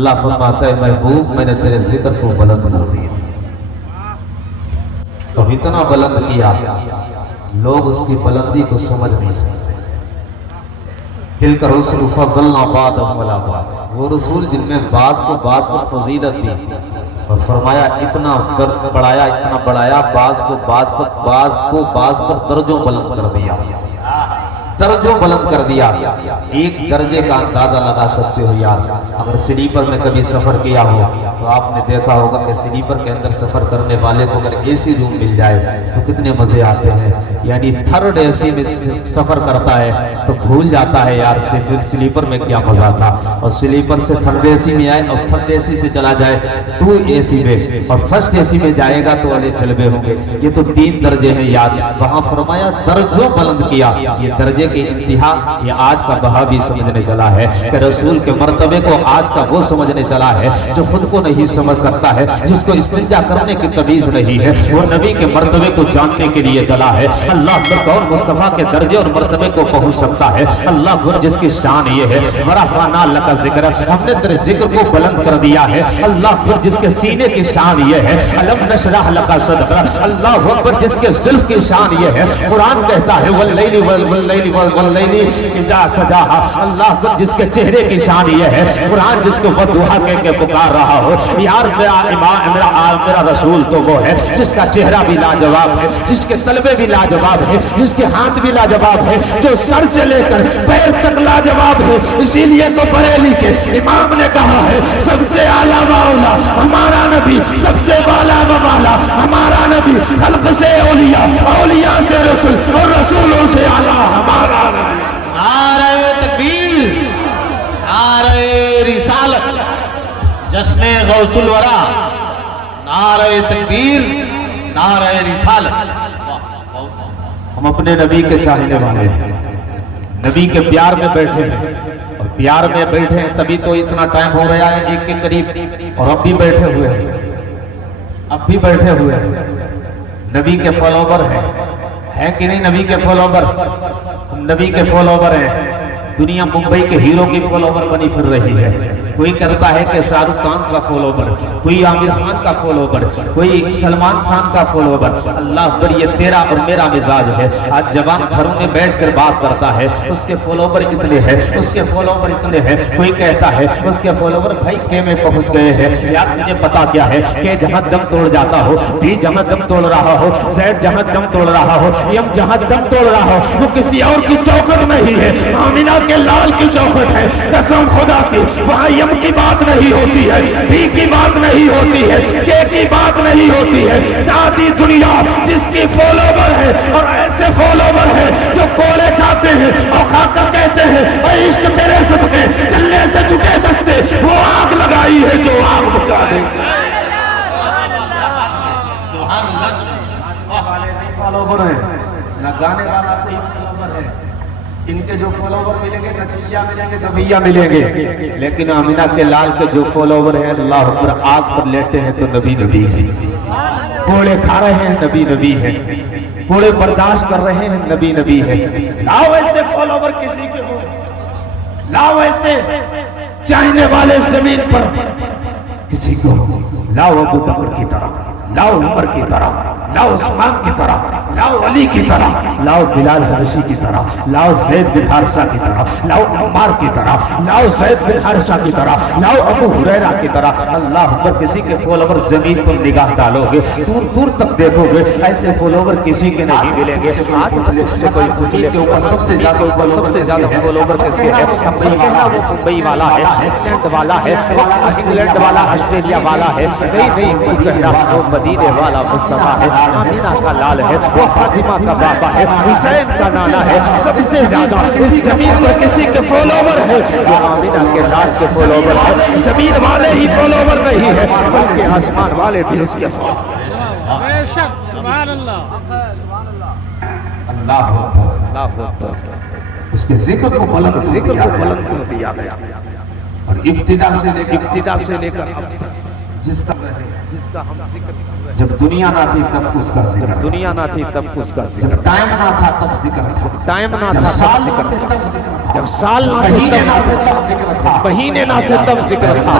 اللہ فرماتا ہے محبوب میں نے تیرے ذکر کو بلند کر دیا، تو اتنا بلند کیا لوگ اس کی بلندی کو سمجھ نہیں سکتے۔ دل کا رسول فضلنا بعضهم علی بعض، وہ رسول جن میں بعض کو بعض پر فضیلت دی اور فرمایا اتنا بڑھایا بعض کو بعض پر درجوں بلند کر دیا، درجوں بلند کر دیا۔ ایک درجے کا اندازہ لگا سکتے ہو یار، اگر سلیپر میں کبھی سفر کیا ہو تو آپ نے دیکھا ہوگا کہ سلیپر کے اندر سفر کرنے والے کو اگر اے سی روم مل جائے تو کتنے مزے آتے ہیں، یعنی تھرڈ اے سی میں سفر کرتا ہے تو بھول جاتا ہے یار سے پھر سلیپر میں کیا مزہ تھا، اور سلیپر سے تھرڈ اے سی میں آئے اور تھرڈ اے سی سے چلا جائے 2 اے سی میں، اور فرسٹ اے سی میں جائے گا تو والے جلوے ہوں گے۔ یہ تو 3 درجے ہیں یار، وہاں فرمایا درجوں بلند کیا۔ یہ درجے کے انتہا یہ آج کا بہا بھی سمجھنے چلا ہے کہ رسول کے مرتبے کو آج کا وہ سمجھنے چلا ہے جو خود کو نہیں سمجھ سکتا ہے، جس کو استنجا کرنے کی تمیز نہیں ہے، وہ نبی کے مرتبے کو جاننے کے لیے چلا ہے۔ اللہ پر کون مصطفیٰ کے درجے اور مرتبے کو پہنچ سکتا ہے؟ اللہ پر جس کی شان یہ ہے ورفعنا لک ذکرک، ہم نے تیرے ذکر کو بلند کر دیا ہے۔ اللہ پر جس کے سینے کی شان یہ ہے الم نشرح لک صدرک، اللہ پر جس کے زلف کی شان یہ ہے، قرآن کہتا ہے واللیل اذا سجاہا، اللہ پر جس کے چہرے کی شان یہ ہے، قرآن جس کو والضحیٰ کہہ کے پکار رہا ہو۔ یار میرا رسول تو وہ ہے جس کا چہرہ بھی لاجواب ہے، جس کے تلوے بھی لاجواب ہے، جس کے ہاتھ بھی لاجواب ہے، جو سر سے لے کر پیر تک لاجواب ہے۔ اسی لیے تو بریلی کے امام نے کہا ہے سب سے اعلیٰ و اولیٰ ہمارا نبی، سب سے والا و والا ہمارا نبی، خلق سے اولیاء، اولیاء سے رسول اور رسولوں سے اعلیٰ ہمارا نبی۔ نعرہ تکبیر، نعرہ رسالت، جشن غوث الورا، نعرہ تکبیر، نعرہ رسالت۔ ہم اپنے نبی کے چاہنے والے ہیں، نبی کے پیار میں بیٹھے ہیں، اور پیار میں بیٹھے ہیں تبھی تو اتنا ٹائم ہو رہا ہے 1 کے قریب، اور اب بھی بیٹھے ہوئے ہیں، اب بھی بیٹھے ہوئے ہیں۔ نبی کے فالوور ہیں کہ نہیں؟ نبی کے فالوور، نبی کے فالوور ہیں۔ دنیا ممبئی کے ہیرو کی فالوور بنی پھر رہی ہے، کوئی کرتا ہے کہ شاہ رخ خان کا فالوور، کوئی عامر خان کا فالوور، کوئی سلمان خان کا فالوور۔ اللہ اکبر، یہ تیرا اور میرا مزاج ہے۔ آج جوان گھروں میں بیٹھ کر بات کرتا ہے، اس کے فالوور اتنے ہیں، اس کے فالوور اتنے ہیں۔ کوئی کہتا ہے اس کے فالوور بھائی کے میں پہنچ گئے ہیں۔ یار تجھے پتا کیا ہے کہ جہاں دم توڑ جاتا ہو، بھی جہاں دم توڑ رہا ہو، زید جہاں دم توڑ رہا ہو، یم جہاں دم توڑ رہا ہو، وہ کسی اور کی چوکھٹ نہیں ہے، آمینہ کے لال کی چوکھٹ ہے۔ قسم خدا کی وہاں یم کی بات نہیں ہوتی ہے، بی کی بات نہیں ہوتی ہے، کے کی بات نہیں ہوتی ہے۔ ساتھی دنیا جس کی فالوور ہے، اور ایسے فالوور ہے جو کولے کھاتے ہیں اور کھا کر کہتے ہیں اے عشق تیرے صدقے چلنے سے چھٹے سستے، وہ آگ لگائی ہے جو آگ بجھا دے۔ فالوور ہے نہ گانے والا کوئی فالوور ہے، ان کے جو فالوور ملیں گے نچیا ملیں گے، گبیا ملیں گے، لیکن آمینہ کے لال کے جو فالوور ہیں اللہ پر آگ پر لیٹے ہیں تو نبی نبی ہے، کوڑے کھا رہے ہیں نبی نبی ہے، کوڑے برداشت کر رہے ہیں نبی نبی ہے۔ لاؤ ایسے فالوور کسی کے ہو، لاؤ ایسے چاہنے والے زمین پر کسی کو، لاؤ ابو بکر کی طرح، لاؤ عمر کی طرح، لاؤ عثمان کی طرح، لاؤ علی کی طرح، لاؤ بلال حبشی کی طرح، لاؤ زید بن حارثہ کی طرح، لاؤ عمار کی طرح، لاؤ زید بن حارثہ کی طرح، لاؤ ابو ہریرہ کی طرح۔ اللہ پر کسی کے فالوور زمین پر نگاہ ڈالو گے دور دور تک دیکھو گے، ایسے فالوور کسی کے نہیں ملیں گے۔ آج تم سے کوئی پوچھ لے کہ اوپر سب سے زیادہ فالوور کس کے ہے؟ اپنی کہنا وہ ممبئی والا ہے، انگلینڈ والا ہے، انگلینڈ والا آسٹریلیا والا ہے، نہیں تو کہنا وہ مدینے والا مصطفیٰ ہے، آمینہ کا لال ہے، وہ فاطمہ کا بابا ہے، حسین کا نانا ہے۔ سب سے زیادہ اس زمین پر کسی کے فالوور ہے جو آمینہ کے لال کے فالوور ہے۔ زمین والے ہی فالوور نہیں ہے بلکہ آسمان والے بھی اس کے فالوور ہیں۔ بے شک، سبحان اللہ، اللہ اکبر، اس کے ذکر کو بلند کر دیا گیا، اور ابتدا سے لے کر اب تک جس کا ہم ذکر، جب دنیا نہ تھی تب اس کا ذکر، جب دنیا نہ تھی تب اس کا ذکر، جب ٹائم نہ تھا تب ذکر، جب ٹائم نہ تھا تب ذکر تھا۔ جب سال نہ تھے تب ذکر تھا، مہینے نہ تھے تب ذکر تھا۔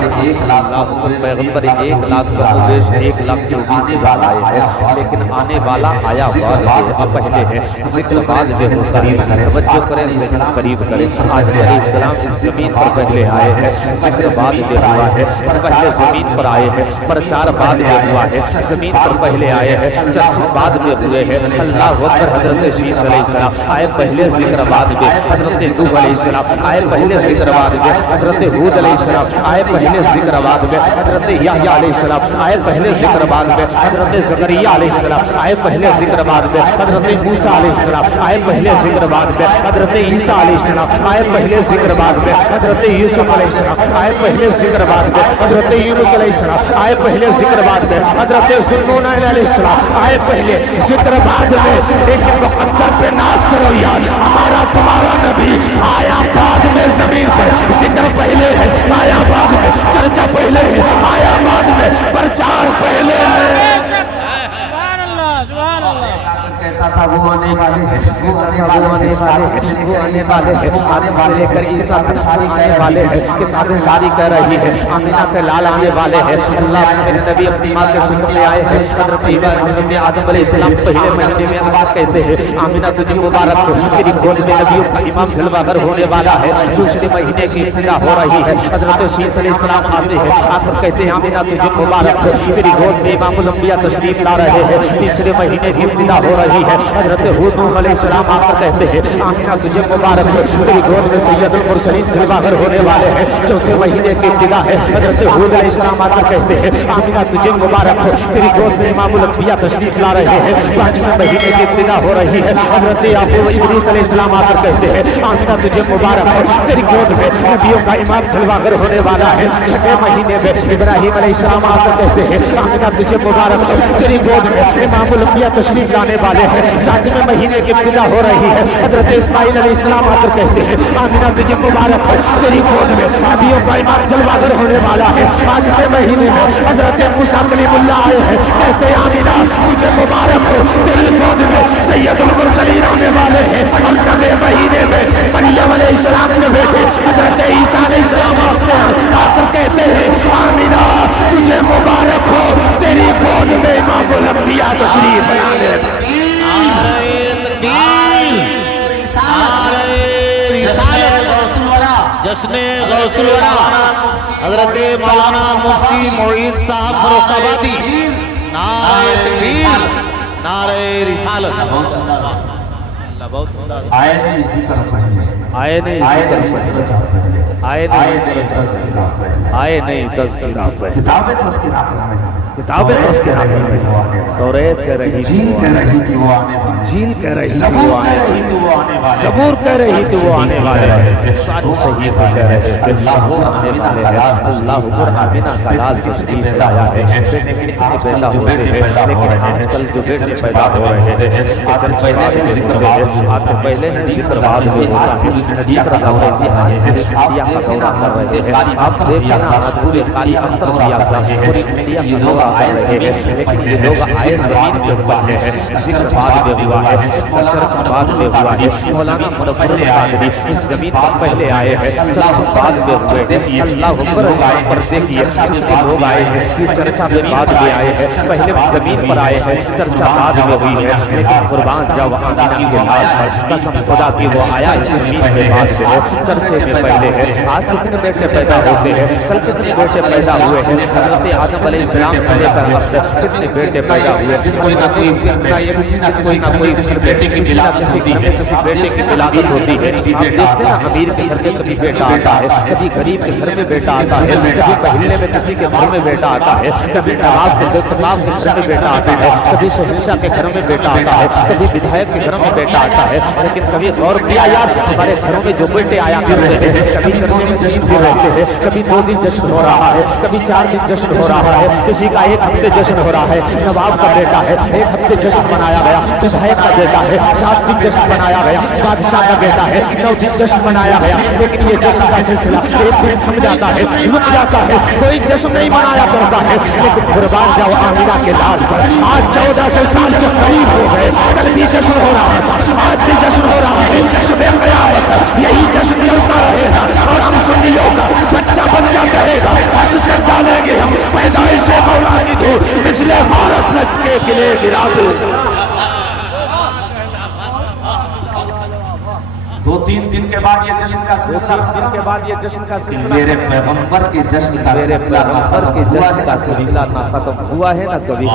پیغمبر 1,00,000 کا مویش 1,24,000 آئے ہیں، لیکن آنے والا آیا بعد میں، اب پہلے ہے ذکر بعد میں ہوتا ہے۔ توجہ کریں، ذہن قریب کریں۔ آدم علیہ السلام اس زمین پر پہلے آئے ہیں، ذکر بعد میں ہوا ہے۔ پہلے زمین پر آئے ہیں، پرچار بعد میں ہوا ہے۔ زمین پر پہلے آئے ہیں، چرچت بعد میں ہوئے ہیں۔ اللہ اکبر۔ حضرت شیش علیہ السلام آئے پہلے، ذکر بعد میں۔ حضرت نوح علیہ السلام آئے پہلے، ذکر بعد میں۔ حضرت ہود علیہ السلام آئے پہلے، ذکر بعد میں۔ حضرت یحییٰ علیہ السلام آئے پہلے، ذکر بعد میں۔ حضرت زکریا علیہ السلام آئے پہلے، ذکر بعد میں۔ حضرت موسیٰ علیہ السلام آئے پہلے، ذکر بعد میں۔ حضرت عیسیٰ علیہ السلام آئے پہلے، ذکر بعد میں۔ حضرت یوسف علیہ السلام آئے پہلے، ذکر بعد میں۔ حضرت یونس علیہ السلام آئے پہلے، ذکر بعد میں۔ حضرت ذوالنون علیہ السلام آئے پہلے، ذکر بعد میں۔ لیکن مقدر پہ ناز کرو یار، ہمارا تمہارا نبی آیا بعد میں زمین پر، ذکر پہلے ہے آیا بعد میں، چرچا پہلے ہے آیا بعد میں، پرچار پہلے ہے۔ سبحان اللہ سبحان اللہ۔ کہتا تھا وہ آنے والے ہیں، وہ آنے والے ہیں، وہ آنے والے ہیں۔ آدم سے لے کر عیسیٰ تک سارے آنے والے ہیں۔ کتابیں ساری کہہ رہی ہیں آمینہ کے لال آنے والے ہیں۔ اللہ میرے نبی اپنی ماں کے شکر میں آئے ہیں۔ حضرت آدم علیہ السلام پہلے مہینے میں آ کر کہتے ہیں آمینہ تجھے مبارک ہو، تیری گود میں نبیوں کا امام جلوہ گر ہونے والا ہے۔ دوسرے مہینے کی ابتدا ہو رہی ہے۔ حضرت شیش علیہ السلام آتے ہیں، آ کر کہتے ہیں آمینہ تجھے مبارک ہو، تیری گود میں امام الانبیاء تشریف لا رہے ہیں۔ تیسرے مہینے کی ابتدا ہو رہی ہے۔ حضرت ہود علیہ السلام آ کر کہتے ہیں آمینہ تجھے مبارک ہو، تیری گود میں سید المرسلین جلوہ گر ہونے والے ہیں۔ چوتھے مہینے کی ابتدا ہے۔ حضرت ہود علیہ السلام آ کر کہتے ہیں آمینہ تجھے مبارک ہو، تیری گود میں امام الانبیاء تشریف لا رہے ہیں۔ پانچویں مہینے کی ابتدا ہو رہی ہے۔ حضرت یعقوب ادریس علیہ السلام آ کر کہتے ہیں آمینہ تجھے مبارک ہو، تیری گود میں نبیوں کا امام جلوہ گر ہونے والا ہے۔ چھٹے مہینے میں ابراہیم علیہ السلام آ کر کہتے ہیں آمینہ تجھے مبارک ہو، تیری گود میں امام الانبیاء تشریف لانے والے ہیں۔ ساتویں مہینے کی ابتدا ہو رہی ہے۔ حضرت اسماعیل علیہ السلام آ کر کہتے ہیں آمینہ تجھے مبارک ہو، تیری گود میں نبیوں کا امام جلوہ گر ہونے والا ہے۔ آٹھویں مہینے میں حضرت موسیٰ کلیم اللہ آئے ہیں، کہتے ہیں آمینہ تجھے مبارک ہو، تیری گود میں سید المرسلین آنے والے ہیں۔ اور نویں مہینے میں مریم علیہ السلام کے بیٹے حضرت عیسیٰ علیہ السلام آتے ہیں، آ کر کہتے ہیں آمینہ تجھے مبارک ہو، تیری گود میں امام الانبیاء تشریف لانے نعرہ تکبیر، نعرہ رسالت، جشن غوث الورا حضرت مولانا مفتی معید صاحب فروخ آبادی۔ نعرہ تکبیر، نعرہ رسالت۔ اللہ بہت عمدہ۔ آئے نہیں ذکر پہلے، آئے نہیں ذکر پہلے، آئے نہیں چرچا پہلے، آئے نہیں تذکرہ پہلے۔ کتابیں تذکرہ کر رہی ہیں، کتابیں تذکرہ کر رہی ہیں، توریت کہہ رہی تھی وہ آنے والے، انجیل کہہ رہی تھی وہ آنے والے، زبور کہہ رہی تھی وہ آنے والے ہیں، ساری صحیفے کہہ رہے تھے وہ آنے والے ہیں۔ اللہ اکبر۔ آمینہ کا لال تشریف لایا ہے۔ بیٹے کتنے پیدا ہوتے ہیں، لیکن آج کل جو بیٹے پیدا ہو رہے ہیں ان کے چرچے بعد میں ہوتے ہیں، آتے پہلے ہیں، ذکر بعد میں ہوتا ہے۔ ندیم رضا فیضی آج پوری انڈیا کا دورہ کر رہے ہیں۔ آپ دیکھیں نا پورے قاری اختر سیاح پوری انڈیا کا دورہ کر رہے ہیں، لیکن یہ لوگ آئے زمین پہ پہلے ہیں، ذکر بعد میں ہوا ہے، چرچا بعد میں ہوا ہے۔ مولانا منور القادری اس زمین پر پہلے آئے ہیں، چرچا بعد میں ہوئے ہیں۔ اللہ اکبر۔ یہاں پر دیکھیے جتنے لوگ آئے ہیں یہ چرچا میں بعد میں آئے ہیں، پہلے زمین پر آئے ہیں، چرچا بعد میں ہوئی ہے۔ لیکن قربان جاؤ آمینہ کے لال پر، قسم خدا کی وہ آیا اس زمین پہ بعد میں ہے، چرچے میں پہلے ہے۔ آج کتنے بیٹے پیدا ہوتے ہیں، کل کتنے بیٹے پیدا ہوئے ہیں۔ حضرت آدم علیہ السلام سے لے کر اب تک کتنے بیٹے پیدا ہوئے، کوئی نہ کوئی بیٹے کی کسی گھر میں کسی بیٹے کی ولادت ہوتی ہے۔ آپ دیکھتے ہیں امیر کے گھر میں کبھی بیٹا آتا ہے، کبھی غریب کے گھر میں بیٹا آتا ہے، کبھی پہلے میں کسی کے گھر میں بیٹا آتا ہے، کبھی نواب کے گھر میں بیٹا آتا ہے، کبھی شہنشاہ کے گھر میں بیٹا آتا ہے، کبھی ودھایک کے گھر میں بیٹا آتا ہے۔ لیکن کبھی غور کیا یار ہمارے گھروں میں جو بیٹے آیا کرتے ہیں، کبھی درجے میں 3 دن رہتے ہیں، کبھی 2 دن جشن ہو رہا ہے، کبھی 4 دن جشن ہو رہا ہے، کسی کا 1 ہفتے جشن ہو رہا ہے، نواب کا بیٹا ہے 1 ہفتے جشن منایا گیا، ودھائک کا بیٹا ہے 7 دن جشن منایا گیا، بادشاہ کا بیٹا ہے 9 دن جشن منایا گیا، لیکن یہ جشن کا سلسلہ 1 دن تھم جاتا ہے، رک جاتا ہے، کوئی جشن نہیں منایا کرتا ہے، لیکن قربان جاؤ آمینہ کے لال پر، آج 1400 سال کے قریب ہو گئے، کل بھی جشن ہو رہا تھا، آج بھی جشن ہو رہا ہے، صبح قیامت تک یہی جشن چلتا رہے گا، اور ہم سنیوں کا بچہ بچہ کہے گا، اشتر ڈالیں گے ہم پیدائش مولا کی دھول، مثل فارس نس کے قلعے گرا دو۔ 2-3 دن کے بعد یہ جشن کا سلسلہ 2-3 دن کے بعد یہ جشن کا سلسلہ میرے پیغمبر کے جشن کا میرے پیغمبر کے جشن کا سلسلہ نہ ختم ہوا ہے نہ کبھی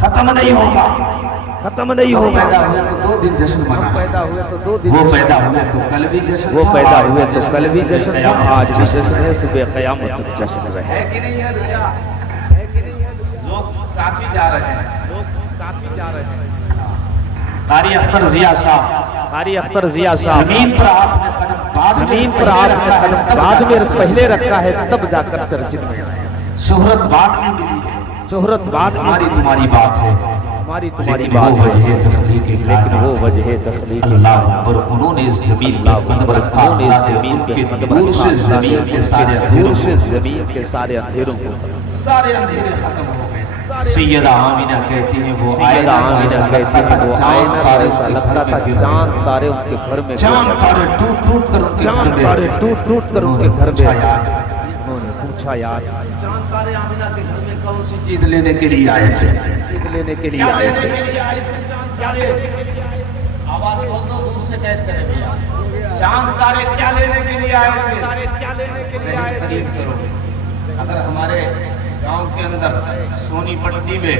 ختم نہیں ہوگا، ختم نہیں ہوگا۔ پیدا ہوئے تو 2 دن جشن ہم منا، پیدا ہوئے تو 2 دن وہ جشن، پیدا ہوئے تو کل بھی جشن، وہ پیدا ہوئے تو کل بھی جشن تھا، آج بھی جشن ہے، صبح قیامت تک جشن رہے۔ ہے کہ نہیں ہے بھیا؟ لوگ کافی جا رہے ہیں، لوگ کافی جا رہے ہیں۔ قاری اختر ضیاء صاحب، قاری اختر ضیاء صاحب، زمین پر آپ نے قدم، زمین پر آپ نے قدم بعد میں پہلے رکھا ہے، تب جا کر چرچت میں شہرت بعد میں ملی ہے، شہرت بعد میں ہماری تمہاری بات ہے، ہماری تمہاری لیکن وہ بات ہے، وجہ تخلیق لیکن وہ وجہ تخلیق اللہ اکبر، انہوں نے زمین اللہ پر قدم رکھا، انہوں نے زمین کے قدم دور رکھا، سے زمین کے سارے دور سے زمین کے سارے اندھیروں کو ختم، سارے اندھیرے ختم ہو گئے۔ سیدہ آمینہ کہتی ہیں وہ سیدہ آمینہ کہتی ہیں وہ آئینہ تھا، ایسا لگتا تھا چاند تارے ان کے گھر میں چاند تارے ٹوٹ ٹوٹ کر ان کے چاند گھر میں، تارے ٹوٹ ٹوٹ کر ان کے گھر میں، انہوں نے پوچھا یار چاند تارے آمینہ کے گھر میں کون سی چیز لینے کے لیے آئے تھے؟ چیز لینے کے لیے آئے تھے، آواز بول دو، دور سے قید کرے بھیا، چاند تارے کیا لینے کے لیے آئے تھے؟ کیا لینے کے لیے آئے تھے؟ قریب کرو، اگر ہمارے گاؤں کے اندر سونی پٹی میں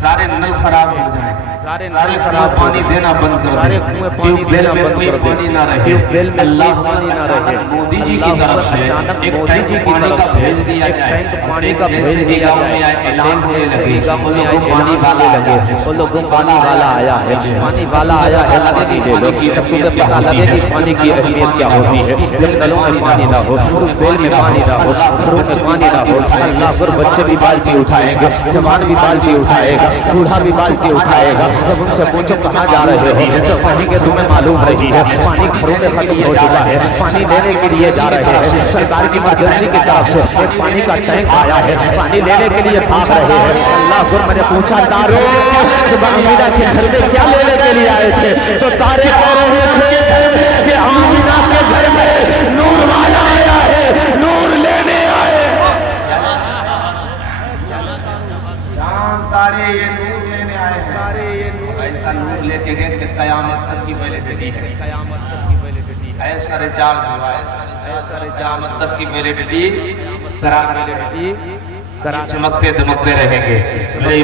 سارے نل خراب ہو جائیں، سارے نل خراب پانی دینا بند کر دیں، سارے کنویں پانی دینا بند کر دیں، ٹیوب ویل میں کوئی پانی نہ رہے، مودی جی کی طرف سے اچانک ایک مودی جی کی طرف سے ایک ٹینک پانی کا بھیج دیا جائے، ٹینک جیسے ہی گاؤں میں آئے پانی والے لگے، وہ لوگوں پانی والا آیا ہے، پانی والا آیا ہے، پانی لے لو، جب تمہیں پتہ لگے کہ پانی کی اہمیت کیا ہوتی ہے، جب نلوں میں پانی نہ ہو، ٹیوب ویل میں پانی نہ ہو، گھروں میں پانی نہ ہو، اللہ پر بچے بھی بالٹی اٹھائیں گے، جوان بھی بالٹی اٹھائے گا، بوڑھا بھی بالٹی اٹھائے گا، جب ان سے پوچھو کہاں جا رہے ہو تو کہیں گے تمہیں معلوم نہیں ہے، پانی گھروں میں ختم ہو چکا ہے، پانی لینے کے لیے جا رہے ہیں، سرکار کی ایمرجنسی کی طرف سے ایک پانی کا ٹینک آیا ہے، پانی لینے کے لیے بھاگ رہے ہیں۔ اللہ پر میں نے پوچھا تارو جب آمینہ کے گھر میں کیا لینے کے لیے آئے تھے تو تارے کہہ رہے تھے کہ آمینہ کے گھر میں نور والا آیا ہے، نور لینے آئے۔ تارے یہ نور لینے آئے ہیں، ایسا نور لے کے گئے کہ قیامت تک کی ویلیڈیٹی ہے، قیامت تک کی ویلیڈیٹی ہے، ایسا ریچارج ہوا ہے، ایسا قیامت تک کی ویلیڈیٹی چمکتے دمکتے رہیں گے، میرے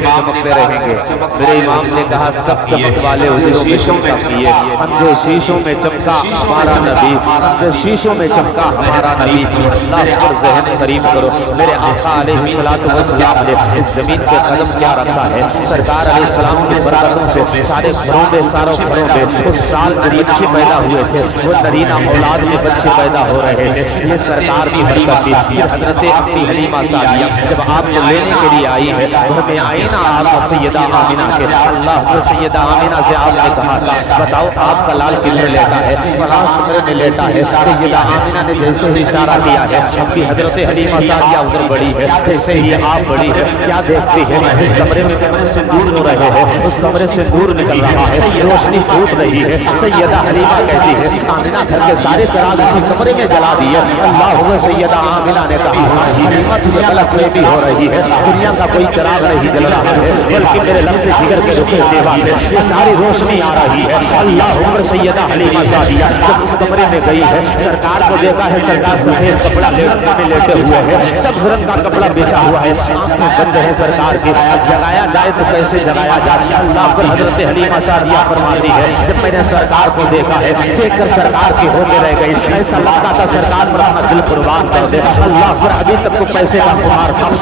امام نے کہا سب چمک والے اجروں میں چمکا کیے، اندھے شیشوں میں چمکا ہمارا نبی، اندھے شیشوں میں چمکا ہمارا نبی۔ اللہ پر ذہن قریب کرو، میرے آقا علیہ السلام نے اس زمین پہ قدم کیا رکھا ہے، سرکار علیہ السلام کی برکتوں سے سارے گھروں میں ساروں گھروں میں اس سال جو بچے پیدا ہوئے تھے وہ نرینہ اولاد میں بچے پیدا ہو رہے تھے، یہ سرکار کی برکت تھی۔ پھر حضرت اپنی حلیمہ سعدیہ جب آپ کو لینے کے لیے آئی ہے، گھر میں آئی نا آپ سیدہ آمینہ کے، اللہ پر سیدہ آمینہ سے آپ نے کہا تھا بتاؤ آپ کا لال کدھر لیٹا ہے، فلاں کمرے میں لیٹا ہے، سیدہ آمینہ نے جیسے ہی اشارہ کیا ہے اپنی حضرت حلیمہ سعدیہ ادھر بڑی ہے، ایسے ہی آپ بڑی ہے، کیا دیکھتی ہے جس کمرے میں سے دور ہو رہے ہیں اس کمرے سے دور نکل رہا ہے، روشنی پھوٹ رہی ہے، سیدہ حلیمہ کہتی ہے آمینہ گھر کے سارے چراغ اسی کمرے میں جلا دیے، اللہ ہوئے سیدہ آمینہ نے کہا حلیمہ تجھے غلط فہمی ہو رہی ہے، دنیا کا کوئی چراغ نہیں جل رہا ہے بلکہ میرے لفظ جگر کے رخ سیوا سے یہ ساری روشنی آ رہی ہے۔ اللہ عمر سیدہ حلیمہ سعدیہ جب اس کمرے میں گئی ہے، سرکار کو دیکھا ہے سرکار سفید کپڑا لیٹے ہوئے ہیں، سبز رنگ کا کپڑا بچھا ہوا ہے، آنکھیں بند ہیں سرکار کی، اب جگایا جائے تو کیسے جگایا جائے؟ اللہ پر حضرت حلیمہ سعدیہ فرماتی ہے جب میں نے سرکار کو دیکھا ہے دیکھ کر سرکار کی ہو کے رہ گئی، ایسا لگتا تھا سرکار پر اپنا دل قربان کر دے، اللہ پر ابھی تک تو پیسے کا خمار تھا،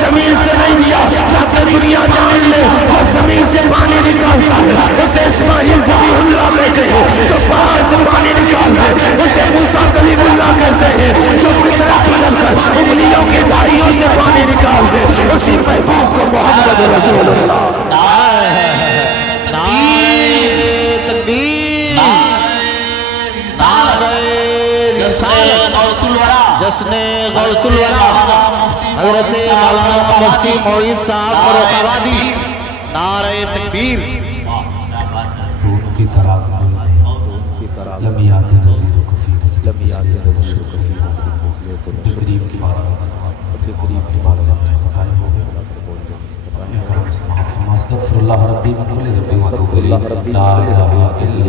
زمین سے نہیں دیا تاکہ دنیا جان لے جو زمین سے پانی نکالتا ہے اسے اسماعیل ذبیح اللہ کہتے ہیں، جو پہاڑ سے پانی نکالتا ہے اسے موسیٰ کلیم اللہ کہتے ہیں، جو فطرت بدل کر انگلیوں کی دھائیوں سے پانی نکالتے اسی محبوب کو محمد رسول اللہ۔ نعرہ تکبیر، نعرہ رسالت، جشن غوث الورا حضرت مولانا مفتی معید صاحب فروخ آبادی، نعرہ تکبیر۔ تو ان کی طرح لمیات نظیر و کفی قریب کی بات استغفر اللہ ربی من کل ذنب و اتوب الیہ، لا الہ الا اللہ۔